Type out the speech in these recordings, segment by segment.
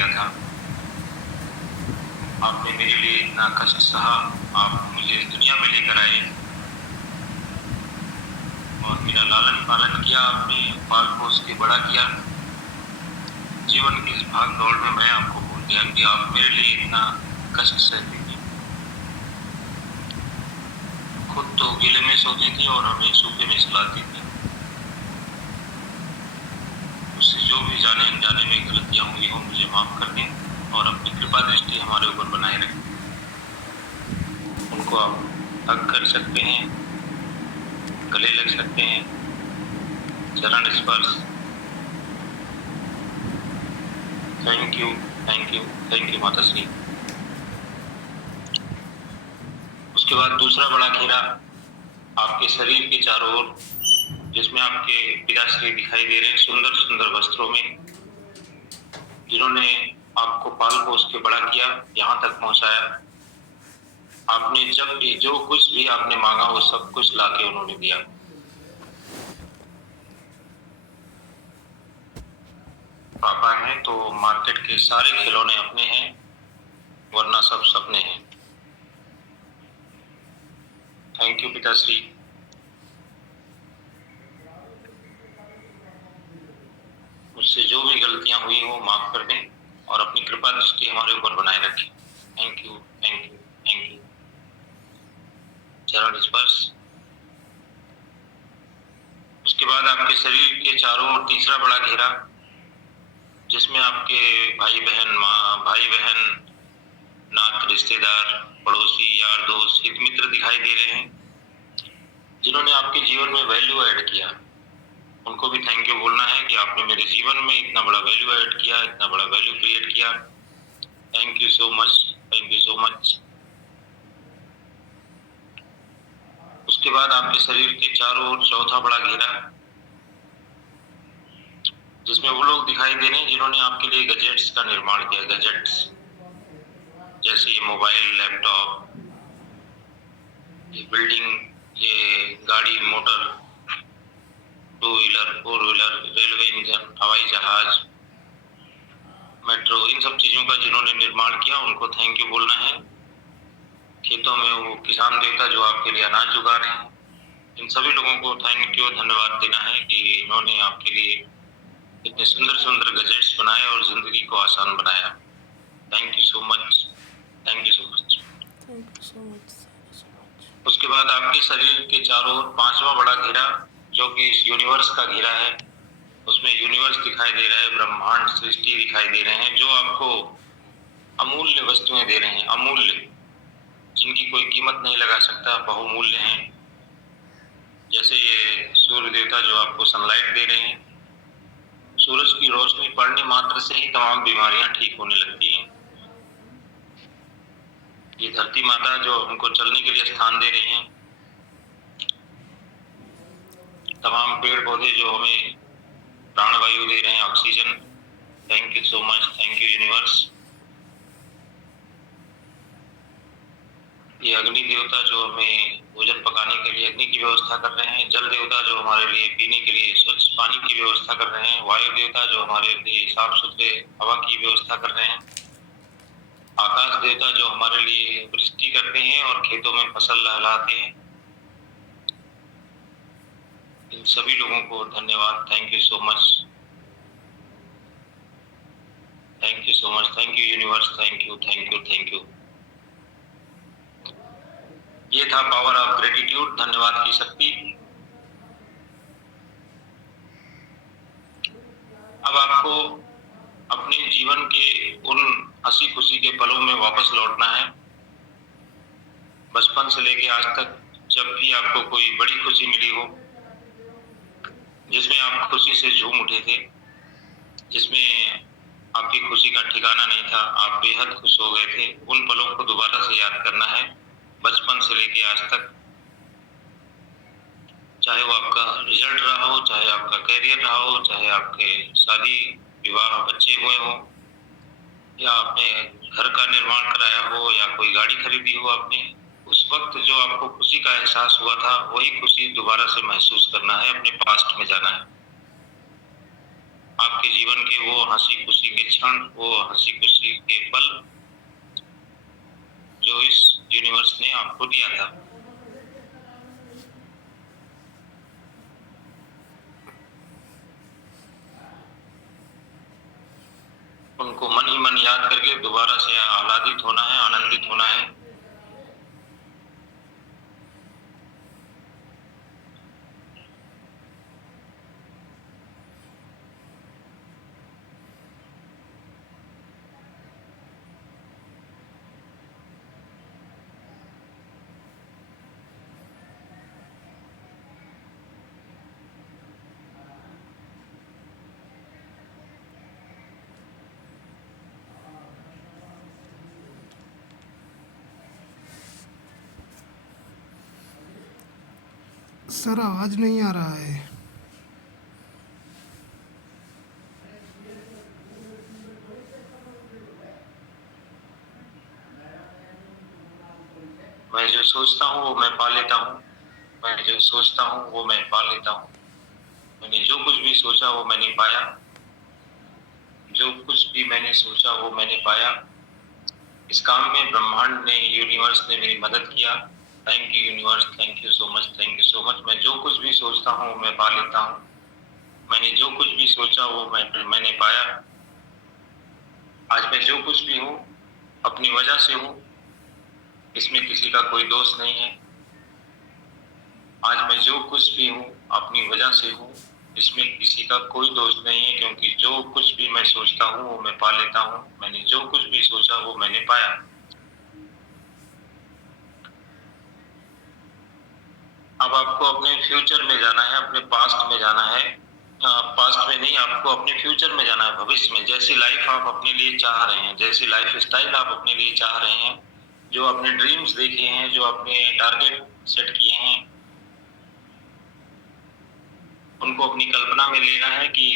किया था। आपने मेरे लिए इतना कष्ट सहा, आप मुझे इस दुनिया में लेकर आए और मेरा लालन पालन किया, आपने पाल पोस के बड़ा किया। जीवन की इस भाग दौड़ में मैं आपको भूल गया कि आप मेरे लिए इतना कष्ट सहती थी। खुद तो गीले में सोती थी और हमें सूखे में सुलाती थी। उससे जो भी जाने अनजाने में गलतियां हुई हो मुझे माफ कर दें और अपनी कृपा दृष्टि हमारे ऊपर बनाए रखें। उनको आप हक कर सकते हैं, गले लग सकते हैं, चरण स्पर्श। Thank you, thank you, thank you माता श्री। उसके बाद दूसरा बड़ा घेरा आपके शरीर के चारों ओर, जिसमें आपके पिताश्री दिखाई दे रहे हैं सुंदर सुंदर वस्त्रों में, जिन्होंने आपको पाल पोस के बड़ा किया, यहाँ तक पहुंचाया। आपने जब भी जो कुछ भी आपने मांगा वो सब कुछ लाके उन्होंने दिया। पापा हैं तो मार्केट के सारे खिलौने अपने हैं, वरना सब सपने हैं। थैंक यू पिताश्री। मुझसे जो भी गलतियां हुई हो माफ कर दें और अपनी कृपा दृष्टि हमारे ऊपर बनाए रखें। Thank you, thank you, thank you. चरण स्पर्श। उसके बाद आपके शरीर के चारों ओर तीसरा बड़ा घेरा, जिसमें आपके भाई बहन, नात रिश्तेदार, पड़ोसी, यार दोस्त, हित मित्र दिखाई दे रहे हैं, जिन्होंने आपके जीवन में वैल्यू ऐड किया। उनको भी थैंक यू बोलना है कि आपने मेरे जीवन में इतना बड़ा वैल्यू ऐड किया, इतना बड़ा वैल्यू क्रिएट किया। Thank you so much, thank you so much. उसके बाद आपके शरीर के चारों ओर चौथा बड़ा घेरा, जिसमें वो लोग दिखाई दे रहे हैं जिन्होंने आपके लिए गैजेट्स का निर्माण किया। गैजेट्स जैसे ये मोबाइल, लैपटॉप, ये बिल्डिंग, ये गाड़ी motor, two wheeler, four wheeler, railway engine, हवाई जहाज, मेट्रो, इन सब चीजों का जिन्होंने निर्माण किया उनको थैंक यू बोलना है। खेतों में वो किसान देवता जो आपके लिए अनाज उगा रहे हैं, इन सभी लोगों को थैंक यू, धन्यवाद देना है कि इन्होंने आपके लिए इतने सुंदर सुंदर गैजेट्स बनाए और जिंदगी को आसान बनाया। Thank you so much, thank you so much, thank you so much. उसके बाद आपके शरीर के चारों ओर पांचवा बड़ा घेरा, जो कि इस यूनिवर्स का घेरा है, उसमें यूनिवर्स दिखाई दे रहा है, ब्रह्मांड सृष्टि दिखाई दे रहे हैं, जो आपको अमूल्य वस्तुएं दे रहे हैं, अमूल्य, जिनकी कोई कीमत नहीं लगा सकता, बहुमूल्य हैं। जैसे ये सूर्य देवता जो आपको सनलाइट दे रहे हैं, सूरज की रोशनी पड़ने मात्र से ही तमाम बीमारियां ठीक होने लगती हैं। ये धरती माता जो हमको चलने के लिए स्थान दे रही हैं, तमाम पेड़ पौधे जो हमें प्राणवायु दे रहे हैं, oxygen, thank you so much, thank you universe. ये अग्नि देवता जो हमें भोजन पकाने के लिए अग्नि की व्यवस्था कर रहे हैं, जल देवता जो हमारे लिए पीने के लिए स्वच्छ पानी की व्यवस्था कर रहे हैं, वायु देवता जो हमारे लिए साफ सुथरे हवा की व्यवस्था कर रहे हैं, आकाश देवता जो हमारे लिए वृष्टि करते हैं और खेतों में फसल लहलाते हैं, इन सभी लोगों को धन्यवाद। Thank you so much, thank you so much, thank you universe, thank you, thank you, thank you. ये था पावर ऑफ ग्रेटिट्यूड, धन्यवाद की शक्ति। अब आपको अपने जीवन के उन हंसी खुशी के पलों में वापस लौटना है। बचपन से लेके आज तक जब भी आपको कोई बड़ी खुशी मिली हो, जिसमें आप खुशी से झूम उठे थे, जिसमें आपकी खुशी का ठिकाना नहीं था, आप बेहद खुश हो गए थे, उन पलों को दोबारा से याद करना है, बचपन से लेके आज तक। चाहे वो आपका रिजल्ट रहा हो, चाहे आपका कैरियर रहा हो, चाहे आपके शादी विवाह बच्चे हुए हो, या आपने घर का निर्माण कराया हो, या कोई गाड़ी खरीदी हो आपने, उस वक्त जो आपको खुशी का एहसास हुआ था वही खुशी दोबारा से महसूस करना है, अपने पास्ट में जाना है। आपके जीवन के वो हंसी खुशी के क्षण, वो हंसी खुशी के पल जो इस यूनिवर्स ने आपको दिया था। उनको मन ही मन याद करके दोबारा से आह्लादित होना है, आनंदित होना है। सर आवाज़ नहीं आ रहा है। मैं जो सोचता हूँ वो मैं पा लेता हूँ। मैं जो सोचता हूँ वो मैं पा लेता हूँ। मैंने जो कुछ भी सोचा वो मैंने पाया। जो कुछ भी मैंने सोचा वो मैंने पाया। इस काम में ब्रह्मांड ने, यूनिवर्स ने मेरी मदद किया। Thank you universe, thank you so much, thank you so much. मैं जो कुछ भी सोचता हूँ मैं पा लेता हूँ। मैंने जो कुछ भी सोचा वो मैंने पाया। आज मैं जो कुछ भी हूँ अपनी वजह से हूँ। इसमें किसी का कोई दोष नहीं है। आज मैं जो कुछ भी हूँ अपनी वजह से हूँ। इसमें किसी का कोई दोष नहीं है, क्योंकि जो कुछ भी मैं सोचता हूँ वो मैं पा लेता हूँ। मैंने जो कुछ भी सोचा वो मैंने पाया। अब आपको अपने फ्यूचर में जाना है, अपने पास्ट में जाना है। पास्ट में नहीं, आपको अपने फ्यूचर में जाना है, भविष्य में। जैसी लाइफ आप अपने लिए चाह रहे हैं, जैसी लाइफ स्टाइल आप अपने लिए चाह रहे हैं, जो अपने ड्रीम्स देखे हैं, जो अपने टारगेट सेट किए हैं, उनको अपनी कल्पना में लेना है कि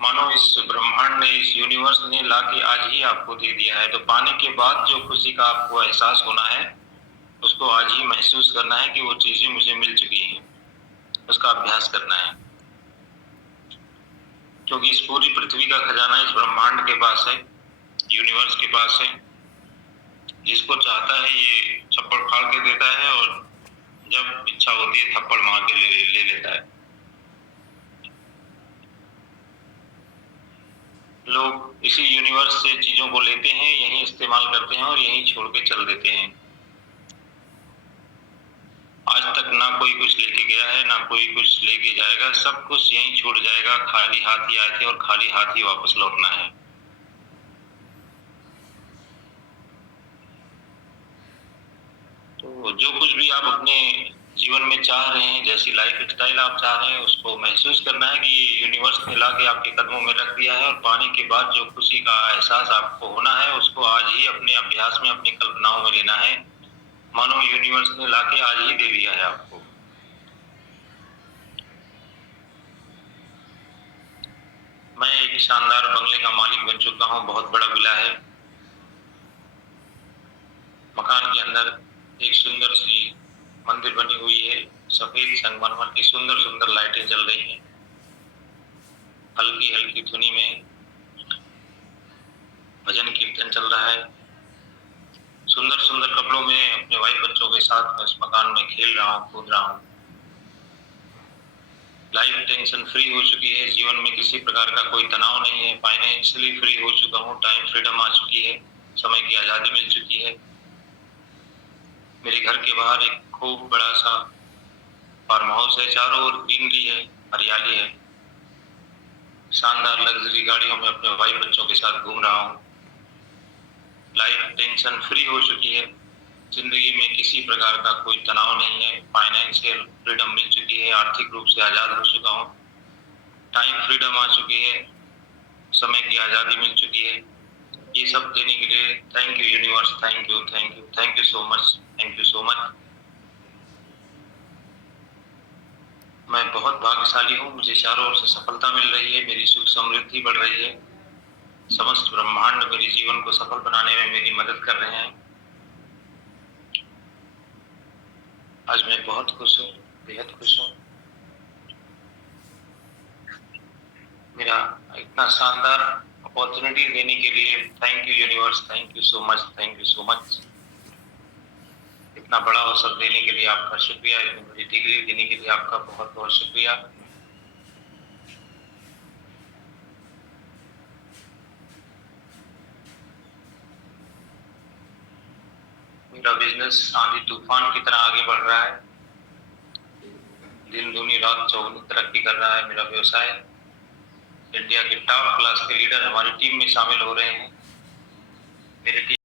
मानो इस ब्रह्मांड ने, इस यूनिवर्स ने लाके आज ही आपको दे दिया है। तो पाने के बाद जो खुशी का आपको एहसास होना है, उसको आज ही महसूस करना है कि वो चीजें मुझे मिल चुकी हैं। उसका अभ्यास करना है, क्योंकि इस पूरी पृथ्वी का खजाना इस ब्रह्मांड के पास है, यूनिवर्स के पास है। जिसको चाहता है ये छप्पड़ फाड़ के देता है, और जब इच्छा होती है थप्पड़ मार के ले लेता है। लोग इसी यूनिवर्स से चीजों को लेते हैं, यहीं इस्तेमाल करते हैं और यहीं छोड़ के चल देते हैं। आज तक ना कोई कुछ लेके गया है, ना कोई कुछ लेके जाएगा। सब कुछ यहीं छूट जाएगा। खाली हाथ ही आए थे और खाली हाथ ही वापस लौटना है। तो जो कुछ भी आप अपने जीवन में चाह रहे हैं, जैसी लाइफ स्टाइल आप चाह रहे हैं, उसको महसूस करना है कि ये यूनिवर्स ने लाके आपके कदमों में रख दिया है। और पाने के बाद जो खुशी का एहसास आपको होना है, उसको आज ही अपने अभ्यास में, अपनी कल्पनाओं में लेना है। मानो यूनिवर्स ने लाके आज ही दे दिया है आपको। मैं एक शानदार बंगले का मालिक बन चुका हूँ। बहुत बड़ा विला है। मकान के अंदर एक सुंदर सी मंदिर बनी हुई है। सफेद संगमरमर की सुंदर सुंदर लाइटें जल रही हैं। हल्की हल्की धुनी में भजन कीर्तन चल रहा है। सुंदर सुंदर कपड़ों में अपने वाइफ बच्चों के साथ मैं इस मकान में खेल रहा हूँ, कूद रहा हूँ। लाइफ टेंशन फ्री हो चुकी है। जीवन में किसी प्रकार का कोई तनाव नहीं है। फाइनेंशियली फ्री हो चुका हूँ। टाइम फ्रीडम आ चुकी है। समय की आजादी मिल चुकी है। मेरे घर के बाहर एक खूब बड़ा सा फार्म हाउस है। चारों ओर ग्रीनरी है, हरियाली है। शानदार लग्जरी गाड़ियों में अपने वाइफ बच्चों के साथ घूम रहा हूँ। लाइफ टेंशन फ्री हो चुकी है। जिंदगी में किसी प्रकार का कोई तनाव नहीं है। फाइनेंशियल फ्रीडम मिल चुकी है। आर्थिक रूप से आजाद हो चुका हूँ। टाइम फ्रीडम आ चुकी है। समय की आजादी मिल चुकी है। ये सब देने के लिए thank you universe, thank you, thank you, thank you so much, thank you so much. मैं बहुत भाग्यशाली हूँ। मुझे चारों ओर से सफलता मिल रही है। मेरी सुख समृद्धि बढ़ रही है। समस्त ब्रह्मांड मेरे जीवन को सफल बनाने में मेरी मदद कर रहे हैं। आज मैं बहुत खुश हूँ, बेहद खुश हूँ। मेरा इतना शानदार अपॉर्चुनिटी देने के लिए thank you universe, thank you so much, thank you so much. इतना बड़ा अवसर देने के लिए आपका शुक्रिया, इतनी बड़ी डिग्री देने के लिए आपका बहुत बहुत शुक्रिया। मेरा बिजनेस आंधी तूफान की तरह आगे बढ़ रहा है, दिन दूनी रात चौगुनी तरक्की कर रहा है मेरा व्यवसाय। इंडिया के टॉप क्लास के लीडर हमारी टीम में शामिल हो रहे हैं। मेरी टीम